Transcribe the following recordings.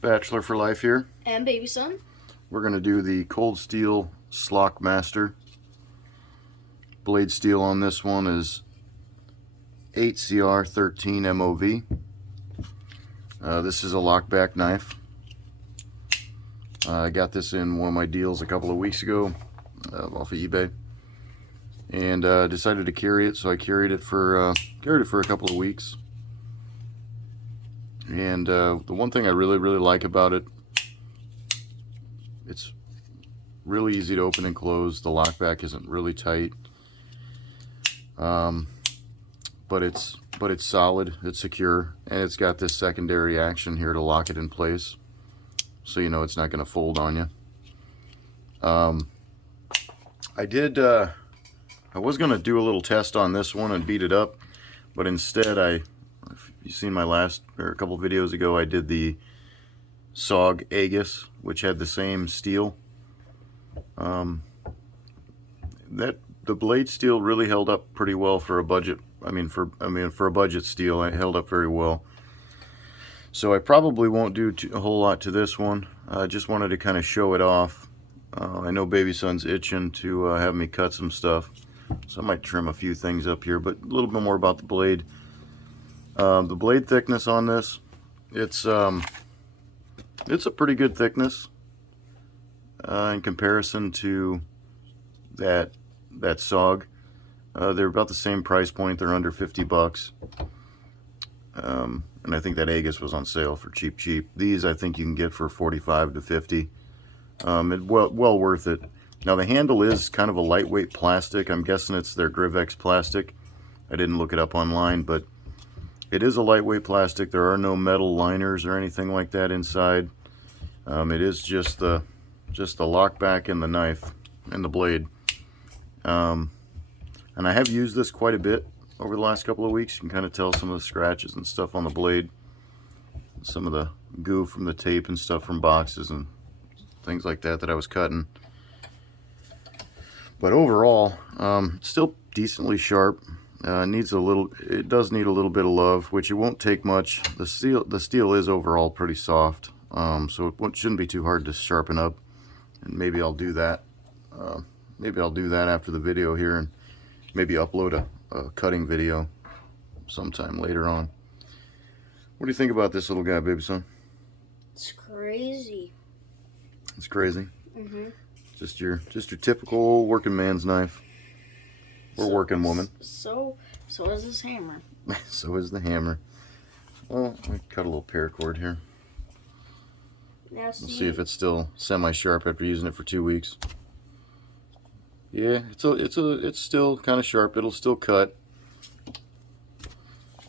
Bachelor for life here. And baby son. We're going to do the Cold Steel Slock Master. Blade steel on this one is 8CR13 MOV. This is a lockback knife. I got this in one of my deals a couple of weeks ago off of eBay, and decided to carry it. So I carried it for a couple of weeks. And the one thing I really like about it, it's really easy to open and close. The lockback isn't really tight, but it's solid, it's secure, and it's got this secondary action here to lock it in place, so you know it's not going to fold on you. I was going to do a little test on this one and beat it up, but instead if you've seen my last, or a couple videos ago, I did the SOG Aegis, which had the same steel. The blade steel really held up pretty well for a budget. For a budget steel, it held up very well. So I probably won't do a whole lot to this one. I just wanted to kind of show it off. I know baby son's itching to have me cut some stuff, so I might trim a few things up here. But a little bit more about the blade. The blade thickness on this, it's a pretty good thickness in comparison to that SOG. They're about the same price point. They're under 50 bucks. And I think that Aegis was on sale for cheap. These I think you can get for 45 to 50. Well worth it. Now the handle is kind of a lightweight plastic. I'm guessing it's their Grivex plastic. I didn't look it up online, but it is a lightweight plastic. There are no metal liners or anything like that inside. It is just the lockback and the knife and the blade. And I have used this quite a bit over the last couple of weeks. You can kind of tell some of the scratches and stuff on the blade, some of the goo from the tape and stuff from boxes and things like that I was cutting. But overall, it's still decently sharp. It does need a little bit of love, which it won't take much. The steel is overall pretty soft, so it shouldn't be too hard to sharpen up. And maybe I'll do that. Maybe I'll do that after the video here, and maybe upload a cutting video sometime later on. What do you think about this little guy, baby son? It's crazy. It's crazy. Mm-hmm. Just your typical working man's knife. Or working woman. So is this hammer. So is the hammer. Well, let me cut a little paracord here. Now We'll see if it's still semi-sharp after using it for 2 weeks. Yeah, it's still kind of sharp. It'll still cut.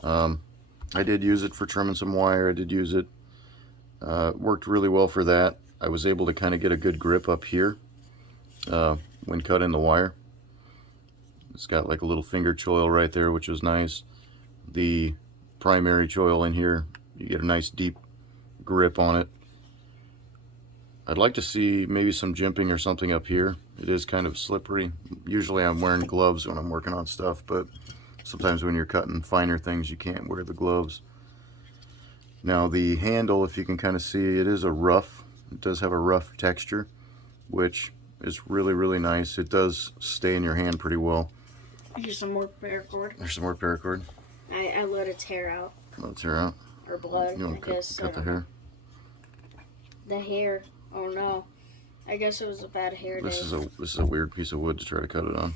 I did use it for trimming some wire. I did use it. Worked really well for that. I was able to kind of get a good grip up here when cutting the wire. It's got like a little finger choil right there, which is nice. The primary choil in here, you get a nice deep grip on it. I'd like to see maybe some jimping or something up here. It is kind of slippery. Usually I'm wearing gloves when I'm working on stuff, but sometimes when you're cutting finer things, you can't wear the gloves. Now the handle, if you can kind of see, it does have a rough texture, which is really nice. It does stay in your hand pretty well. Here's some more paracord. There's some more paracord. I let it tear out. Let it tear out. Or blood, You I want to guess. cut the hair? The hair. Oh no. I guess it was a bad hair day. This is a weird piece of wood to try to cut it on.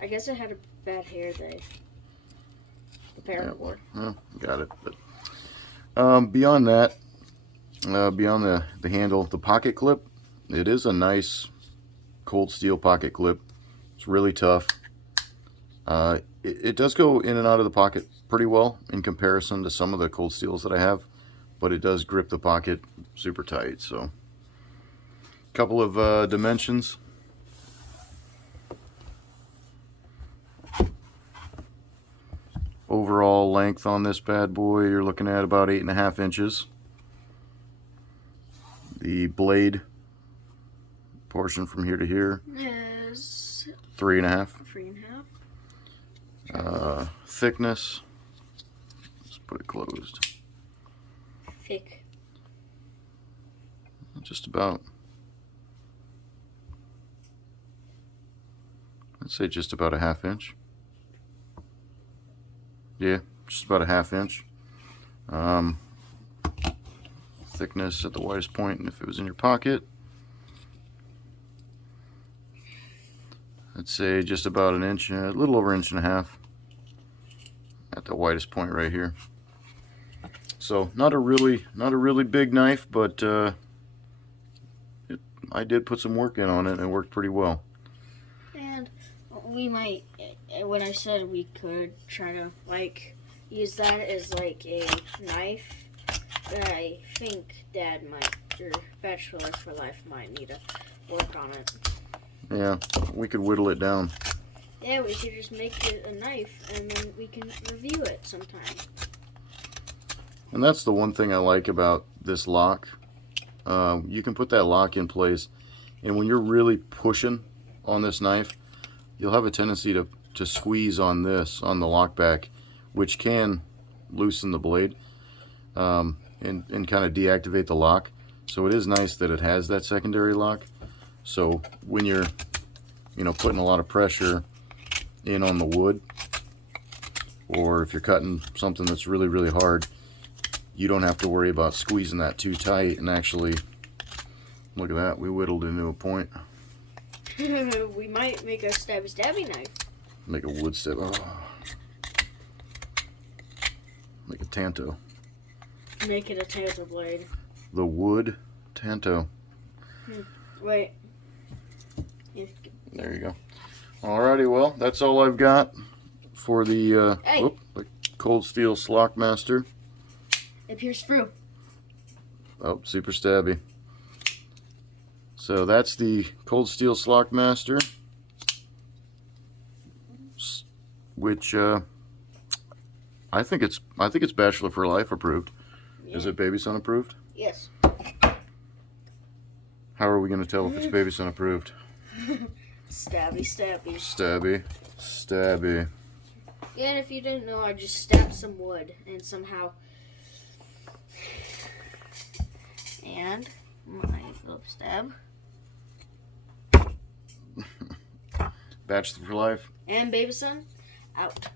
I guess it had a bad hair day. The paracord. Yeah, well, got it. But beyond that, beyond the handle, the pocket clip, it is a nice cold steel pocket clip. It's really tough. It does go in and out of the pocket pretty well in comparison to some of the cold steels that I have, but it does grip the pocket super tight. So a couple of dimensions. Overall length on this bad boy, you're looking at about 8.5 inches. The blade portion from here to here Is 3.5. 3.5. Thickness, let's put it closed. thick? Just about. I'd say just about a 1/2 inch. Yeah, just about a 1/2 inch. Thickness at the widest point, and if it was in your pocket, I'd say just about an inch, a little over 1.5 inches at the widest point right here. So not a really big knife, but I did put some work in on it, and it worked pretty well. And we might, when I said we could try to like use that as like a knife, but I think Dad might, or Bachelor for Life might need to work on it. Yeah, we could whittle it down. Yeah, we could just make it a knife, and then we can review it sometime. And that's the one thing I like about this lock. You can put that lock in place, and when you're really pushing on this knife, you'll have a tendency to squeeze on this, on the lock back, which can loosen the blade and kind of deactivate the lock. So it is nice that it has that secondary lock. So when you're, putting a lot of pressure in on the wood, or if you're cutting something that's really, really hard, you don't have to worry about squeezing that too tight. And actually, look at that, we whittled into a point. We might make a stabby knife. Make a wood stab. Oh. Like a tanto. Make it a tanto blade. The wood tanto. Wait. There you go. Alrighty, well, that's all I've got for the, the Cold Steel Slock Master. It pierced through. Oh, super stabby. So that's the Cold Steel Slock Master, which I think it's Bachelor for Life approved. Yeah. Is it Baby Son approved? Yes. How are we going to tell if it's Baby Son approved? Stabby. Yeah, and if you didn't know, I just stabbed some wood and somehow. And my little stab. Bachelor for Life. And Baby Son out.